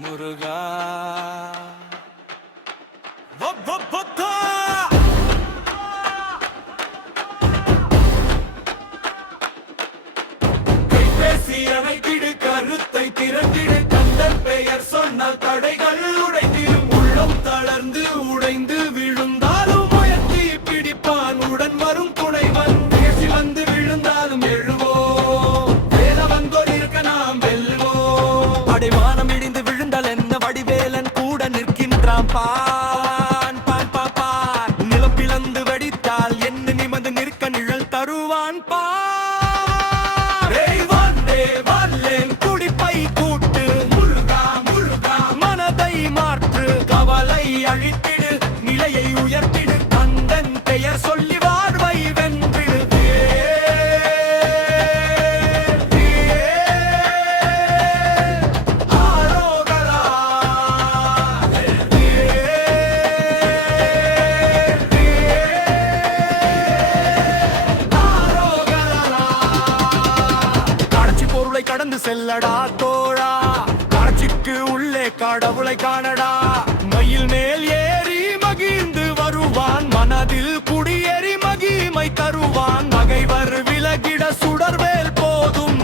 முருகா கைபேசியனைக்கிடு கருத்தை திறந்திடு கந்தன் பெயர் சொன்னால் தடைகள் உடைந்திடும் உள்ளம் தளர்ந்து உடைந்து விழுந்தாலும் முயற்சி பிடிப்பான் உடன் வரும் துணைவன் பேசி வந்து விழுந்தாலும் எழுவோம் வேல வந்தோர் இருக்க நாம் வெல்வோம் அடைமானம் இடிந்து விழுந்தால் என்ன வடிவேலன் கூட நிற்கின்றான் பான் பான் பான் நிலம் பிளந்து வெடித்தால் என்ன நிமிர்ந்து நிற்க நிழல் தருவான் பான் குடிப்பை கூட்டு முருகா முருகா மனதை மாற்று கவலை அழித்திடு நிலையை உயர்த்திடு கந்தன் பெயர் சொல்லி வாழ்வை வென்றிடு ஆரோகரா காட்சி பொருளை கடந்து செல்லடா தோழா காட்சிக்கு உள்ளே கடவுளை காணடா மயில் மேல் ஏறி மகிழ்ந்து வருவான் மனதில் குடியேறி மகிமை தருவான் பகைவர் விலகிட சுடர்வேல் போதும்